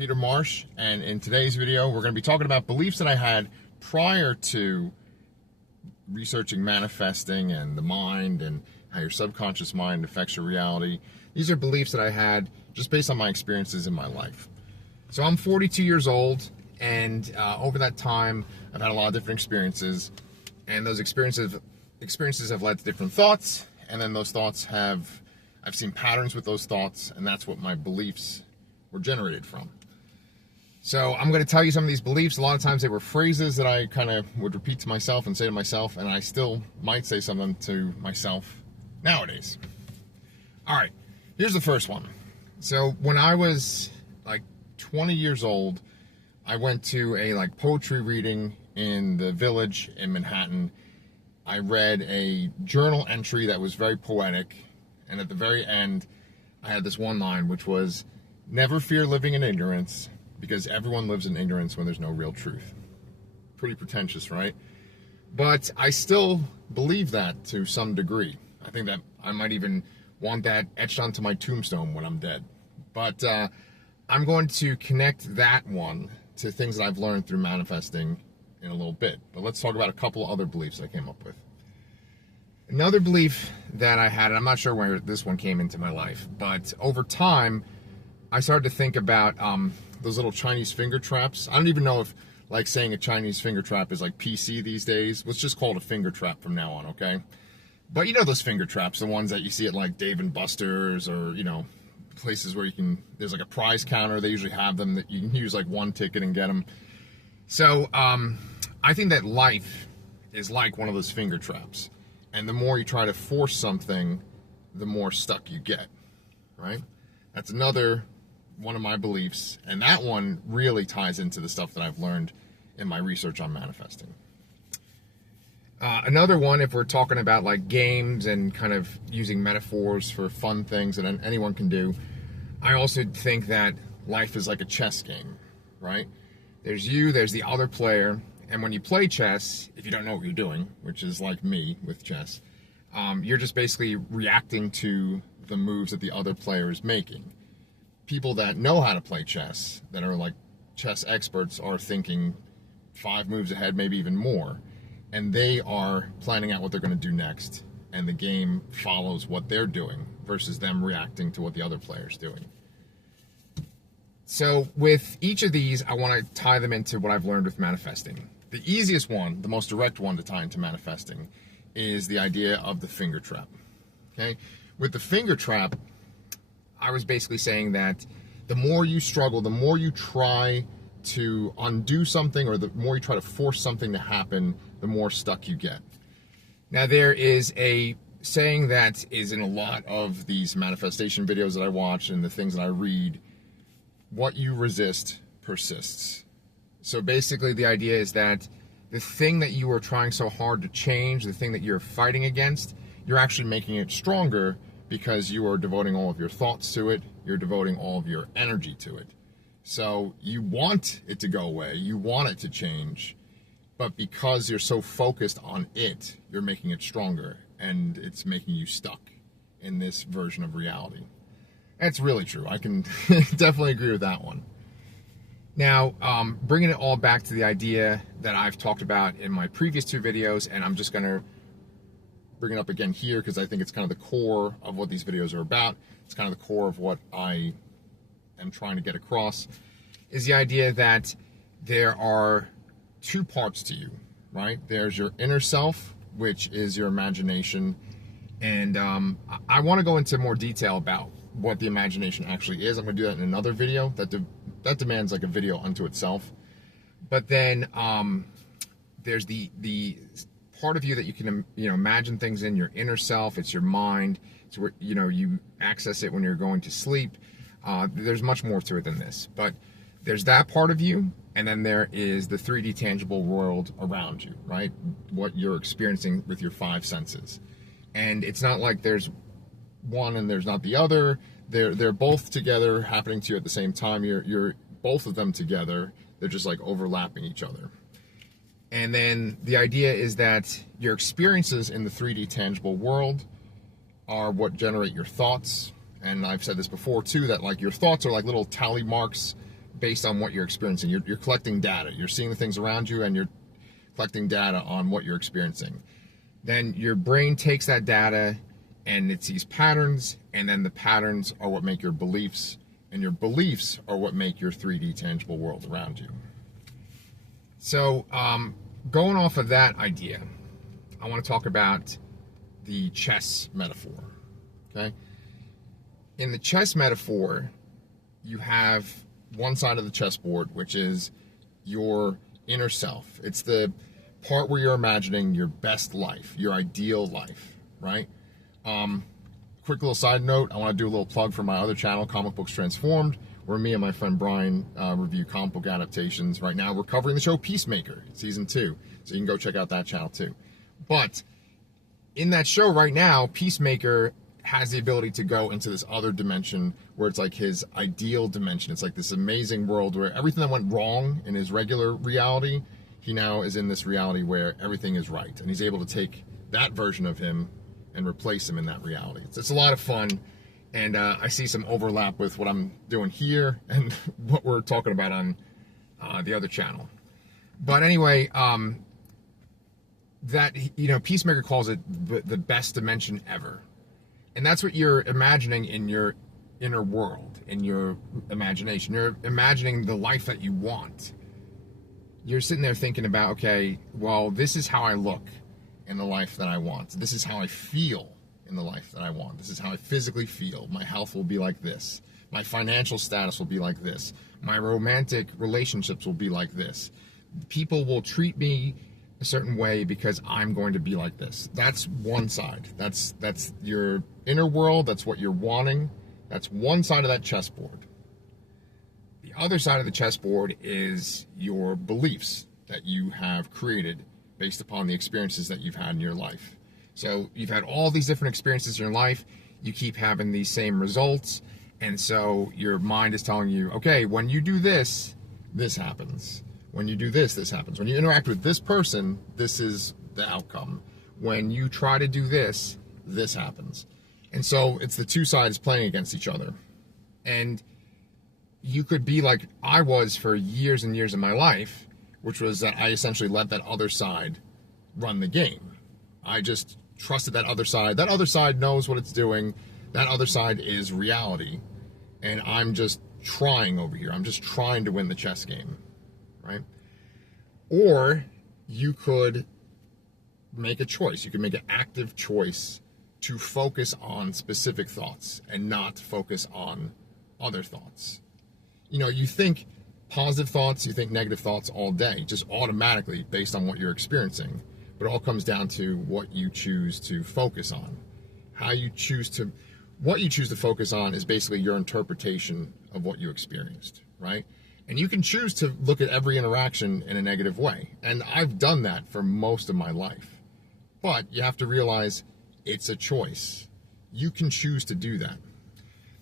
Peter Marsh, and in today's video we're going to be talking about beliefs that I had prior to researching manifesting and the mind and how your subconscious mind affects your reality. These are beliefs that I had just based on my experiences in my life. So I'm 42 years old, and over that time I've had a lot of different experiences, and those experiences have led to different thoughts, and then those thoughts I've seen patterns with those thoughts, and that's what my beliefs were generated from. So I'm going to tell you some of these beliefs. A lot of times they were phrases that I kind of would repeat to myself and say to myself, and I still might say some of them to myself nowadays. All right, here's the first one. So when I was like 20 years old, I went to a poetry reading in the Village in Manhattan. I read a journal entry that was very poetic, and at the very end I had this one line, which was, "Never fear living in ignorance, because everyone lives in ignorance when there's no real truth." Pretty pretentious, right? But I still believe that to some degree. I think that I might even want that etched onto my tombstone when I'm dead. But I'm going to connect that one to things that I've learned through manifesting in a little bit. But let's talk about a couple other beliefs I came up with. Another belief that I had, and I'm not sure where this one came into my life, but over time I started to think about those little Chinese finger traps. I don't even know if saying a Chinese finger trap is PC these days. Let's just call it a finger trap from now on, okay? But you know those finger traps, the ones that you see at Dave & Buster's, or places where there's a prize counter. They usually have them that you can use one ticket and get them. So I think that life is like one of those finger traps, and the more you try to force something, the more stuck you get, right? That's another one of my beliefs, and that one really ties into the stuff that I've learned in my research on manifesting. Another one, if we're talking about games and kind of using metaphors for fun things that anyone can do, I also think that life is like a chess game, right? There's you, there's the other player, and when you play chess, if you don't know what you're doing, which is like me with chess, you're just basically reacting to the moves that the other player is making. People that know how to play chess, that are chess experts, are thinking 5 moves ahead, maybe even more, and they are planning out what they're going to do next, and the game follows what they're doing versus them reacting to what the other player's doing. So with each of these, I want to tie them into what I've learned with manifesting. The easiest one, the most direct one to tie into manifesting, is the idea of the finger trap. Okay? With the finger trap, I was basically saying that the more you struggle, the more you try to undo something, or the more you try to force something to happen, the more stuck you get. Now, there is a saying that is in a lot of these manifestation videos that I watch and the things that I read: what you resist persists. So basically the idea is that the thing that you are trying so hard to change, the thing that you're fighting against, you're actually making it stronger because you are devoting all of your thoughts to it, you're devoting all of your energy to it. So you want it to go away, you want it to change, but because you're so focused on it, you're making it stronger, and it's making you stuck in this version of reality. That's really true. I can definitely agree with that one. Now, bringing it all back to the idea that I've talked about in my previous 2 videos, and I'm just going to bring it up again here because I think it's kind of the core of what these videos are about. It's kind of the core of what I am trying to get across, is the idea that there are 2 parts to you, right? There's your inner self, which is your imagination, and I want to go into more detail about what the imagination actually is. I'm going to do that in another video. That demands a video unto itself. But then there's the part of you that you can imagine things in, your inner self. It's your mind. It's where you access it when you're going to sleep. There's much more to it than this, but there's that part of you, and then there is the 3D tangible world around you, right? What you're experiencing with your 5 senses. And it's not like there's one and there's not the other. They're both together, happening to you at the same time. You're both of them together. They're just overlapping each other. And then the idea is that your experiences in the 3D tangible world are what generate your thoughts. And I've said this before too, that your thoughts are like little tally marks based on what you're experiencing. You're collecting data. You're seeing the things around you and you're collecting data on what you're experiencing. Then your brain takes that data and it sees patterns, and then the patterns are what make your beliefs, and your beliefs are what make your 3D tangible world around you. So going off of that idea, I want to talk about the chess metaphor. Okay? In the chess metaphor, you have one side of the chessboard, which is your inner self. It's the part where you're imagining your best life, your ideal life, right? Quick little side note, I want to do a little plug for my other channel, Comic Books Transformed, where me and my friend Brian review comic book adaptations. Right now we're covering the show Peacemaker, season 2, so you can go check out that channel too. But in that show right now, Peacemaker has the ability to go into this other dimension where it's like his ideal dimension. It's like this amazing world where everything that went wrong in his regular reality, he now is in this reality where everything is right. And he's able to take that version of him and replace him in that reality. It's a lot of fun, and I see some overlap with what I'm doing here and what we're talking about on the other channel. But anyway, that, you know, Peacemaker calls it the best dimension ever. And that's what you're imagining in your inner world, in your imagination. You're imagining the life that you want. You're sitting there thinking about, okay, well, this is how I look in the life that I want. This is how I feel in the life that I want. This is how I physically feel. My health will be like this. My financial status will be like this. My romantic relationships will be like this. People will treat me a certain way because I'm going to be like this. That's one side. That's your inner world. That's what you're wanting. That's one side of that chessboard. The other side of the chessboard is your beliefs that you have created based upon the experiences that you've had in your life. So you've had all these different experiences in your life. You keep having these same results. And so your mind is telling you, okay, when you do this, this happens. When you do this, this happens. When you interact with this person, this is the outcome. When you try to do this, this happens. And so it's the two sides playing against each other. And you could be like I was for years and years of my life, which was that I essentially let that other side run the game. I just trusted that other side. That other side knows what it's doing. That other side is reality. And I'm just trying over here. I'm just trying to win the chess game, right? Or you could make a choice. You could make an active choice to focus on specific thoughts and not focus on other thoughts. You know, you think positive thoughts, you think negative thoughts all day, just automatically based on what you're experiencing. But it all comes down to what you choose to focus on. What you choose to focus on is basically your interpretation of what you experienced, right? And you can choose to look at every interaction in a negative way. And I've done that for most of my life. But you have to realize it's a choice. You can choose to do that.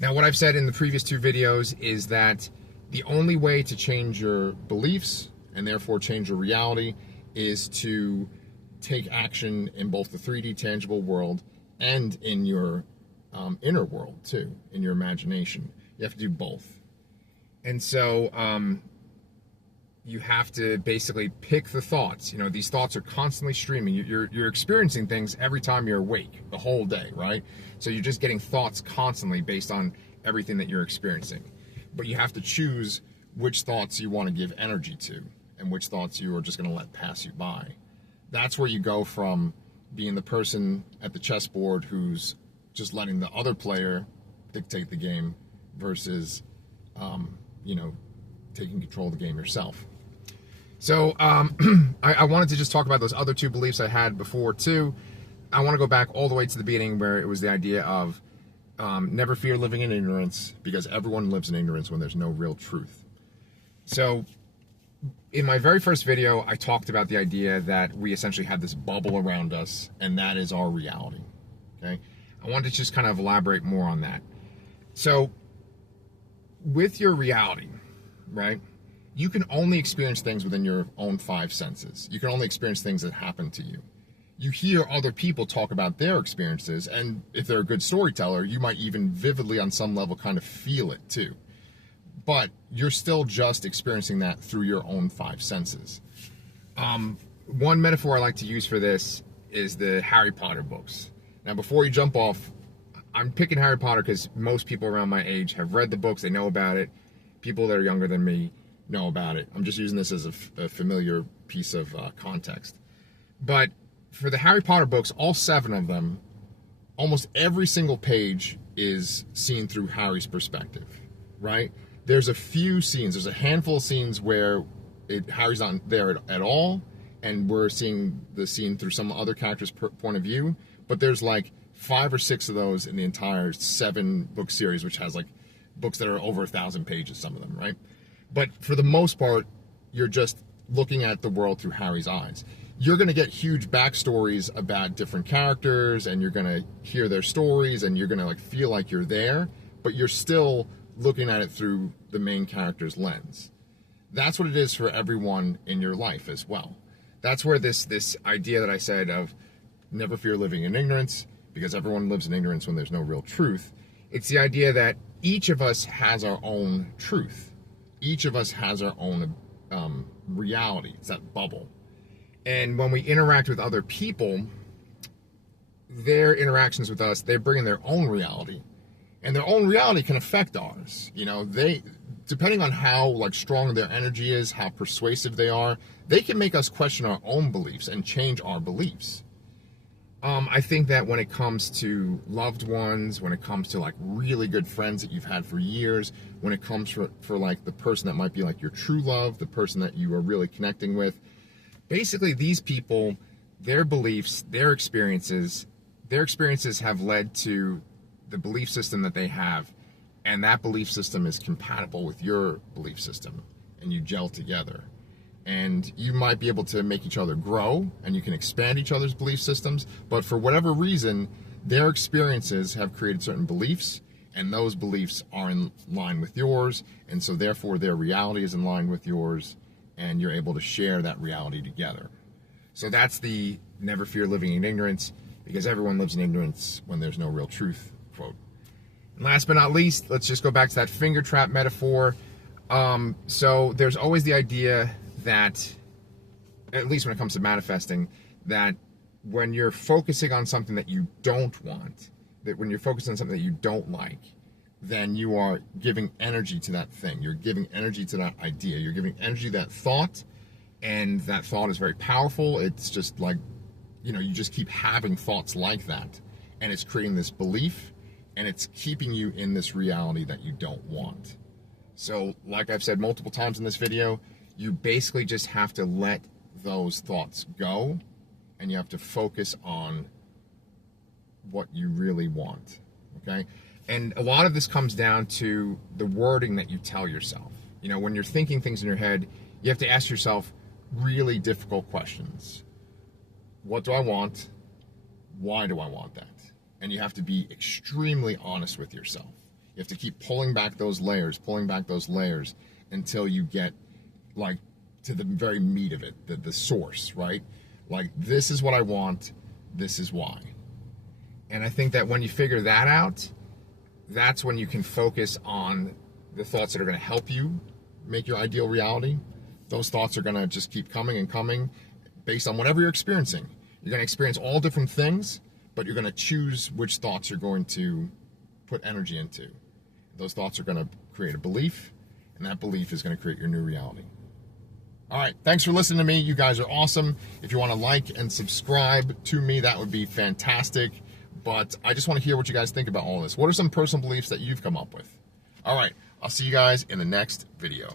Now, what I've said in the previous 2 videos is that the only way to change your beliefs and therefore change your reality is to take action in both the 3D tangible world and in your inner world too, in your imagination. You have to do both. And so you have to basically pick the thoughts. You know, these thoughts are constantly streaming. You're experiencing things every time you're awake, the whole day, right? So you're just getting thoughts constantly based on everything that you're experiencing. But you have to choose which thoughts you want to give energy to and which thoughts you are just going to let pass you by. That's where you go from being the person at the chessboard who's just letting the other player dictate the game versus, you know, taking control of the game yourself. So I wanted to just talk about those other 2 beliefs I had before too. I want to go back all the way to the beginning where it was the idea of never fear living in ignorance, because everyone lives in ignorance when there's no real truth. So in my very first video, I talked about the idea that we essentially had this bubble around us, and that is our reality, okay? I wanted to just kind of elaborate more on that. So with your reality, right, you can only experience things within your own 5 senses. You can only experience things that happen to you. You hear other people talk about their experiences, and if they're a good storyteller, you might even vividly on some level kind of feel it too. but you're still just experiencing that through your own five senses. One metaphor I like to use for this is the Harry Potter books. Now, before you jump off, I'm picking Harry Potter because most people around my age have read the books, they know about it. People that are younger than me know about it. I'm just using this as a familiar piece of context. But for the Harry Potter books, all 7 of them, almost every single page is seen through Harry's perspective, right? There's a few scenes, there's a handful of scenes where Harry's not there at all, and we're seeing the scene through some other character's point of view, but there's like 5 or 6 of those in the entire 7-book series, which has like books that are over 1,000 pages, some of them, right? But for the most part, you're just looking at the world through Harry's eyes. You're going to get huge backstories about different characters, and you're going to hear their stories, and you're going to like feel like you're there, but you're still looking at it through the main character's lens. That's what it is for everyone in your life as well. That's where this idea that I said of never fear living in ignorance, because everyone lives in ignorance when there's no real truth. It's the idea that each of us has our own truth. Each of us has our own reality. It's that bubble. And when we interact with other people, their interactions with us, they bring in their own reality. And their own reality can affect ours. You know, depending on how like strong their energy is, how persuasive they are, they can make us question our own beliefs and change our beliefs. I think that when it comes to loved ones, when it comes to like really good friends that you've had for years, when it comes for like the person that might be like your true love, the person that you are really connecting with, basically these people, their beliefs, their experiences have led to the belief system that they have, and that belief system is compatible with your belief system, and you gel together. And you might be able to make each other grow, and you can expand each other's belief systems, but for whatever reason, their experiences have created certain beliefs, and those beliefs are in line with yours, and so therefore their reality is in line with yours, and you're able to share that reality together. So that's the never fear living in ignorance, because everyone lives in ignorance when there's no real truth quote. And last but not least, let's just go back to that finger trap metaphor. So there's always the idea that, at least when it comes to manifesting, that when you're focusing on something that you don't want, that when you're focused on something that you don't like, then you are giving energy to that thing. You're giving energy to that idea. You're giving energy to that thought, and that thought is very powerful. It's just like, you know, you just keep having thoughts like that, and it's creating this belief, and it's keeping you in this reality that you don't want. So, like I've said multiple times in this video, you basically just have to let those thoughts go, and you have to focus on what you really want, okay? And a lot of this comes down to the wording that you tell yourself. You know, when you're thinking things in your head, you have to ask yourself really difficult questions. What do I want? Why do I want that? And you have to be extremely honest with yourself. You have to keep pulling back those layers until you get like to the very meat of it, the source, right? Like, this is what I want, this is why. And I think that when you figure that out, that's when you can focus on the thoughts that are going to help you make your ideal reality. Those thoughts are going to just keep coming and coming based on whatever you're experiencing. You're going to experience all different things, but you're going to choose which thoughts you're going to put energy into. Those thoughts are going to create a belief, and that belief is going to create your new reality. All right, thanks for listening to me. You guys are awesome. If you want to like and subscribe to me, that would be fantastic. But I just want to hear what you guys think about all this. What are some personal beliefs that you've come up with? All right, I'll see you guys in the next video.